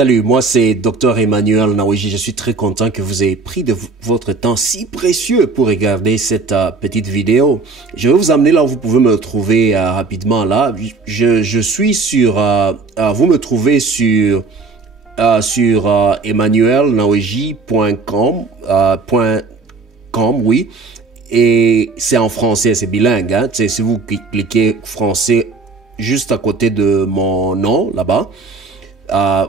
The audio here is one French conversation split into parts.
Salut, moi c'est Dr Emmanuel Naouji. Je suis très content que vous ayez pris de votre temps si précieux pour regarder cette petite vidéo. Je vais vous amener là où vous pouvez me trouver rapidement là. Je suis sur, vous me trouvez sur emmanuelnaouji.com, oui. Et c'est en français, c'est bilingue. Hein? Si vous cliquez français juste à côté de mon nom là-bas,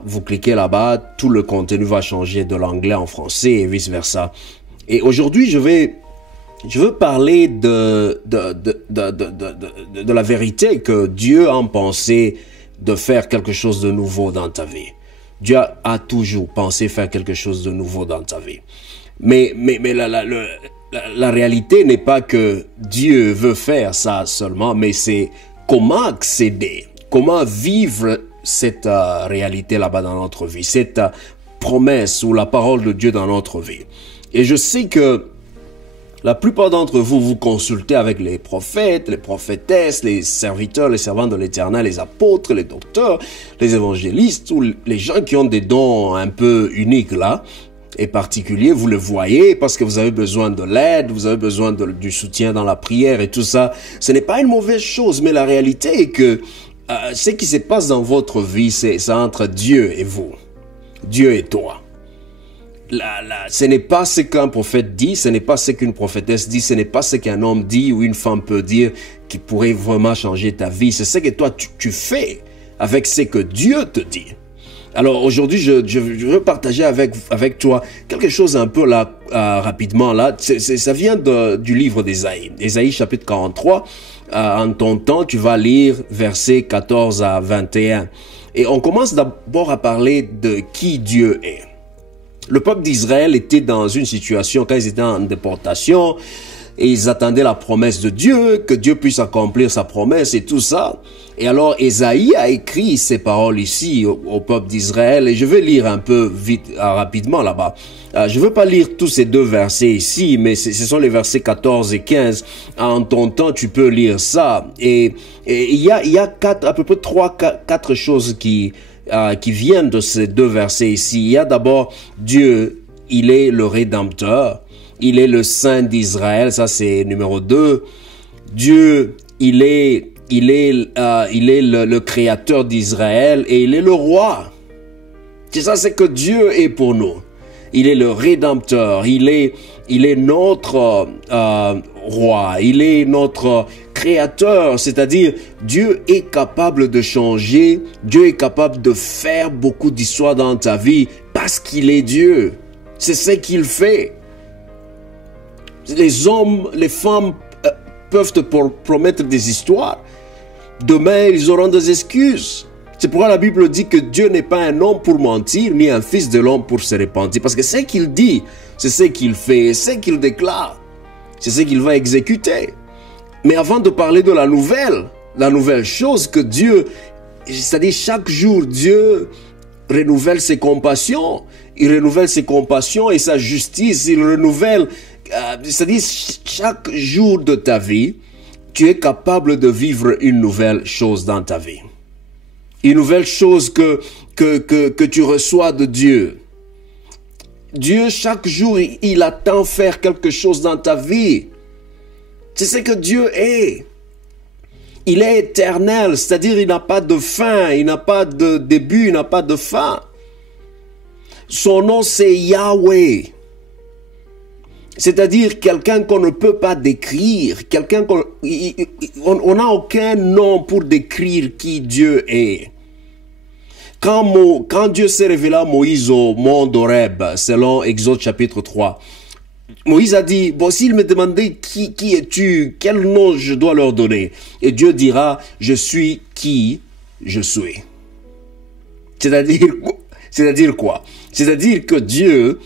vous cliquez là-bas, tout le contenu va changer de l'anglais en français et vice versa. Et aujourd'hui, je veux parler de la vérité que Dieu a pensé de faire quelque chose de nouveau dans ta vie. Dieu a toujours pensé faire quelque chose de nouveau dans ta vie. Mais la réalité n'est pas que Dieu veut faire ça seulement, mais c'est comment accéder, comment vivre cette réalité là-bas dans notre vie, cette promesse ou la parole de Dieu dans notre vie. Et je sais que la plupart d'entre vous, vous consultez avec les prophètes, les prophétesses, les serviteurs, les servants de l'Éternel, les apôtres, les docteurs, les évangélistes, ou les gens qui ont des dons un peu uniques là, et particuliers, vous le voyez parce que vous avez besoin de l'aide, vous avez besoin du soutien dans la prière et tout ça. Ce n'est pas une mauvaise chose, mais la réalité est que ce qui se passe dans votre vie, c'est entre Dieu et vous. Dieu et toi. Ce n'est pas ce qu'un prophète dit, ce n'est pas ce qu'une prophétesse dit, ce n'est pas ce qu'un homme dit ou une femme peut dire qui pourrait vraiment changer ta vie. C'est ce que toi tu fais avec ce que Dieu te dit. Alors aujourd'hui, je veux partager avec toi quelque chose un peu là, rapidement là. Ça vient du livre d'Ésaïe. Ésaïe chapitre 43. En ton temps, tu vas lire versets 14 à 21. Et on commence d'abord à parler de qui Dieu est. Le peuple d'Israël était dans une situation quand ils étaient en déportation et ils attendaient la promesse de Dieu, que Dieu puisse accomplir sa promesse et tout ça. Et alors Ésaïe a écrit ces paroles ici au peuple d'Israël et je vais lire un peu vite, rapidement là-bas. Je ne veux pas lire tous ces deux versets ici, mais ce sont les versets 14 et 15. En ton temps, tu peux lire ça. Et il y a à peu près 4 choses qui viennent de ces deux versets ici. Il y a d'abord Dieu, il est le Rédempteur. Il est le Saint d'Israël, ça c'est numéro 2. Dieu, il est le Créateur d'Israël et il est le Roi. C'est ça, c'est que Dieu est pour nous. Il est le Rédempteur, il est notre Roi, il est notre Créateur, c'est-à-dire Dieu est capable de changer, Dieu est capable de faire beaucoup d'histoires dans ta vie parce qu'il est Dieu. C'est ce qu'il fait. Les hommes, les femmes peuvent te promettre des histoires. Demain, ils auront des excuses. C'est pourquoi la Bible dit que Dieu n'est pas un homme pour mentir, ni un fils de l'homme pour se repentir. Parce que ce qu'il dit, c'est ce qu'il fait, ce qu'il déclare, c'est ce qu'il va exécuter. Mais avant de parler de la nouvelle chose que Dieu, c'est-à-dire chaque jour, Dieu renouvelle ses compassions. Il renouvelle ses compassions et sa justice. Il renouvelle, c'est-à-dire chaque jour de ta vie, tu es capable de vivre une nouvelle chose dans ta vie. Une nouvelle chose que tu reçois de Dieu. Dieu, chaque jour, il attend faire quelque chose dans ta vie. C'est ce que Dieu est. Il est éternel, c'est-à-dire il n'a pas de fin, il n'a pas de début, il n'a pas de fin. Son nom, c'est Yahweh. C'est-à-dire quelqu'un qu'on ne peut pas décrire, quelqu'un on n'a aucun nom pour décrire qui Dieu est. Quand Dieu s'est révélé à Moïse au mont d'Horeb, selon Exode chapitre 3, Moïse a dit, bon, s'il me demandait qui es-tu, quel nom je dois leur donner? Et Dieu dira, je suis qui je suis. C'est-à-dire quoi? C'est-à-dire que Dieu,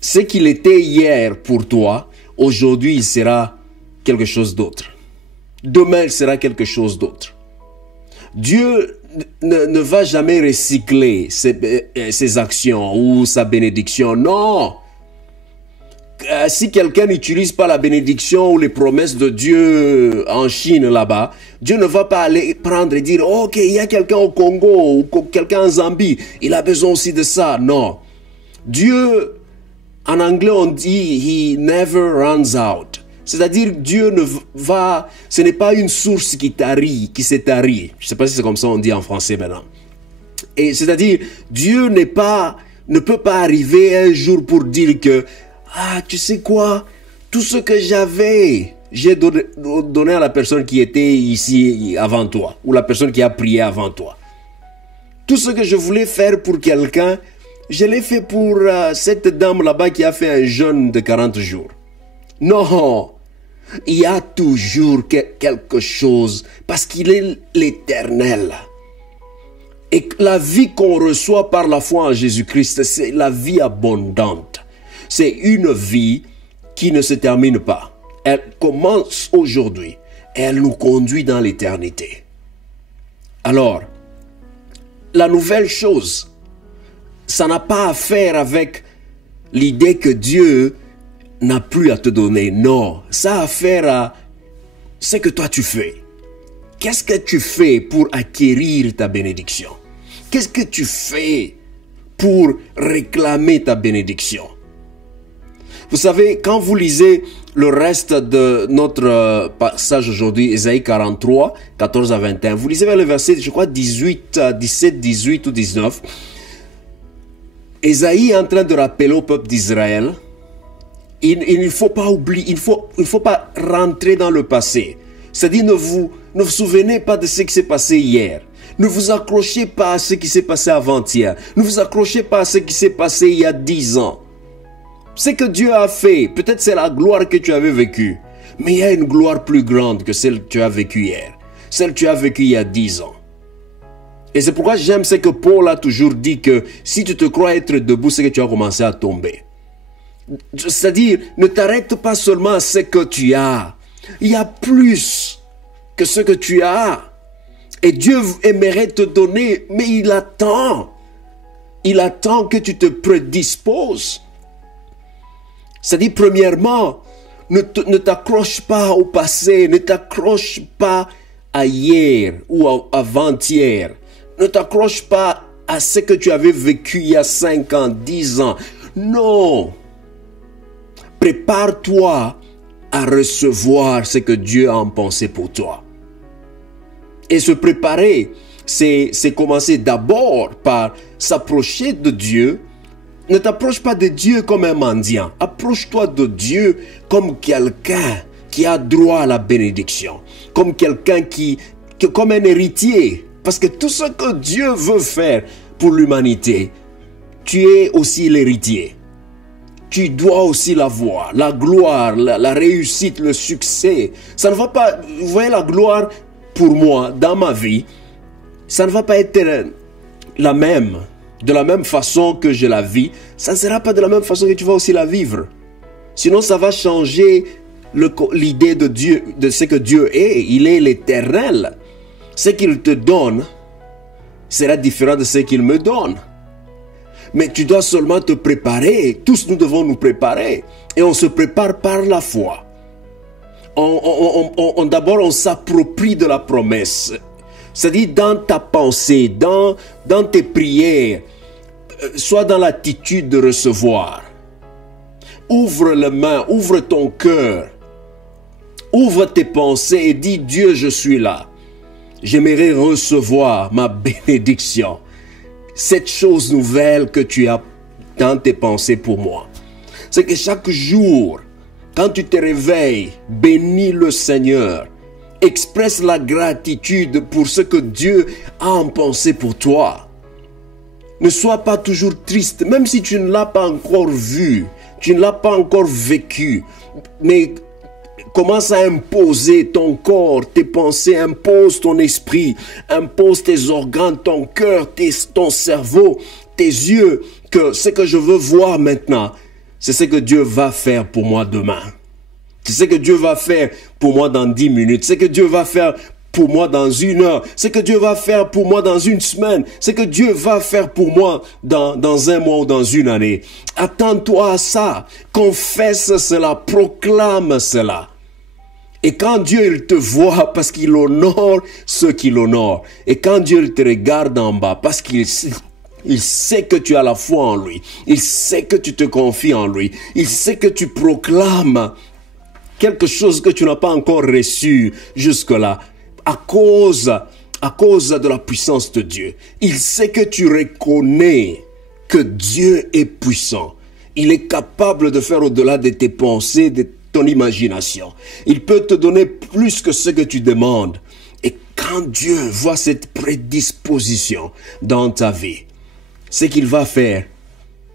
ce qu'il était hier pour toi, aujourd'hui il sera quelque chose d'autre. Demain il sera quelque chose d'autre. Dieu ne va jamais recycler ses actions ou sa bénédiction. Non. si quelqu'un n'utilise pas la bénédiction ou les promesses de Dieu en Chine là-bas, Dieu ne va pas aller prendre et dire, oh, ok, il y a quelqu'un au Congo ou quelqu'un en Zambie, il a besoin aussi de ça. Non. Dieu, en anglais on dit, he never runs out. C'est-à-dire, Dieu ce n'est pas une source qui s'est tarie. Je ne sais pas si c'est comme ça on dit en français maintenant. Et c'est-à-dire, Dieu ne peut pas arriver un jour pour dire que, ah, tu sais quoi, tout ce que j'avais, j'ai donné à la personne qui était ici avant toi, ou la personne qui a prié avant toi. Tout ce que je voulais faire pour quelqu'un, je l'ai fait pour cette dame là-bas qui a fait un jeûne de 40 jours. Non, il y a toujours quelque chose, parce qu'il est l'Éternel. Et la vie qu'on reçoit par la foi en Jésus-Christ, c'est la vie abondante. C'est une vie qui ne se termine pas. Elle commence aujourd'hui et elle nous conduit dans l'éternité. Alors, la nouvelle chose, ça n'a pas à faire avec l'idée que Dieu n'a plus à te donner. Non, ça a à faire à ce que toi tu fais. Qu'est-ce que tu fais pour acquérir ta bénédiction? Qu'est-ce que tu fais pour réclamer ta bénédiction? Vous savez, quand vous lisez le reste de notre passage aujourd'hui, Ésaïe 43, 14 à 21, vous lisez vers le verset, je crois, 17, 18 ou 19. Ésaïe est en train de rappeler au peuple d'Israël, il ne faut pas oublier, il faut pas rentrer dans le passé. C'est-à-dire, ne vous souvenez pas de ce qui s'est passé hier. Ne vous accrochez pas à ce qui s'est passé avant-hier. Ne vous accrochez pas à ce qui s'est passé il y a 10 ans. Ce que Dieu a fait, peut-être c'est la gloire que tu avais vécue. Mais il y a une gloire plus grande que celle que tu as vécue hier. Celle que tu as vécue il y a 10 ans. Et c'est pourquoi j'aime ce que Paul a toujours dit que si tu te crois être debout, c'est que tu as commencé à tomber. C'est-à-dire, ne t'arrête pas seulement à ce que tu as. Il y a plus que ce que tu as. Et Dieu aimerait te donner, mais il attend. Il attend que tu te prédisposes. C'est-à-dire, premièrement, ne t'accroche pas au passé, ne t'accroche pas à hier ou à avant-hier. Ne t'accroche pas à ce que tu avais vécu il y a 5 ans, 10 ans. Non. Prépare-toi à recevoir ce que Dieu a en pensée pour toi. Et se préparer, c'est commencer d'abord par s'approcher de Dieu. Ne t'approche pas de Dieu comme un mendiant. Approche-toi de Dieu comme quelqu'un qui a droit à la bénédiction. Comme quelqu'un comme un héritier. Parce que tout ce que Dieu veut faire pour l'humanité, tu es aussi l'héritier. Tu dois aussi l'avoir. La gloire, la réussite, le succès. Ça ne va pas... Vous voyez, la gloire, pour moi, dans ma vie, ça ne va pas être la même. De la même façon que je la vis, ça ne sera pas de la même façon que tu vas aussi la vivre. Sinon, ça va changer l'idée de Dieu, de ce que Dieu est. Il est l'Éternel. Ce qu'il te donne sera différent de ce qu'il me donne. Mais tu dois seulement te préparer. Tous nous devons nous préparer. Et on se prépare par la foi. D'abord, on s'approprie de la promesse. C'est-à-dire dans ta pensée, dans tes prières, sois dans l'attitude de recevoir. Ouvre les mains, ouvre ton cœur. Ouvre tes pensées et dis, Dieu, je suis là. J'aimerais recevoir ma bénédiction. Cette chose nouvelle que tu as dans tes pensées pour moi. C'est que chaque jour, quand tu te réveilles, bénis le Seigneur. Expresse la gratitude pour ce que Dieu a en pensée pour toi. Ne sois pas toujours triste, même si tu ne l'as pas encore vu, tu ne l'as pas encore vécu. Mais commence à imposer ton corps, tes pensées, impose ton esprit, impose tes organes, ton cœur, ton cerveau, tes yeux, que ce que je veux voir maintenant, c'est ce que Dieu va faire pour moi demain. C'est ce que Dieu va faire pour moi dans 10 minutes. C'est ce que Dieu va faire pour moi dans 1 heure, ce que Dieu va faire pour moi dans 1 semaine, ce que Dieu va faire pour moi dans 1 mois ou dans 1 année. Attends-toi à ça. Confesse cela, proclame cela. Et quand Dieu il te voit, parce qu'il honore ceux qui l'honorent. Et quand Dieu il te regarde en bas, parce qu'il sait que tu as la foi en lui. Il sait que tu te confies en lui. Il sait que tu proclames quelque chose que tu n'as pas encore reçu jusque-là. À cause de la puissance de Dieu. Il sait que tu reconnais que Dieu est puissant. Il est capable de faire au-delà de tes pensées, de ton imagination. Il peut te donner plus que ce que tu demandes. Et quand Dieu voit cette prédisposition dans ta vie, ce qu'il va faire,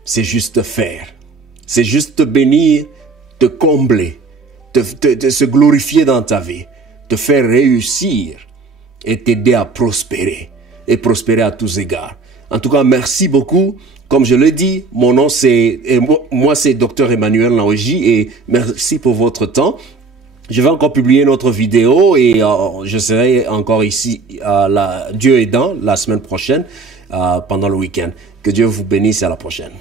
c'est juste faire. C'est juste te bénir, te combler, te se glorifier dans ta vie, te faire réussir et t'aider à prospérer et prospérer à tous égards. En tout cas, merci beaucoup. Comme je l'ai dit, mon nom moi c'est Dr Emmanuel Naoji et merci pour votre temps. Je vais encore publier une autre vidéo et je serai encore ici, Dieu aidant, la semaine prochaine, pendant le week-end. Que Dieu vous bénisse, à la prochaine.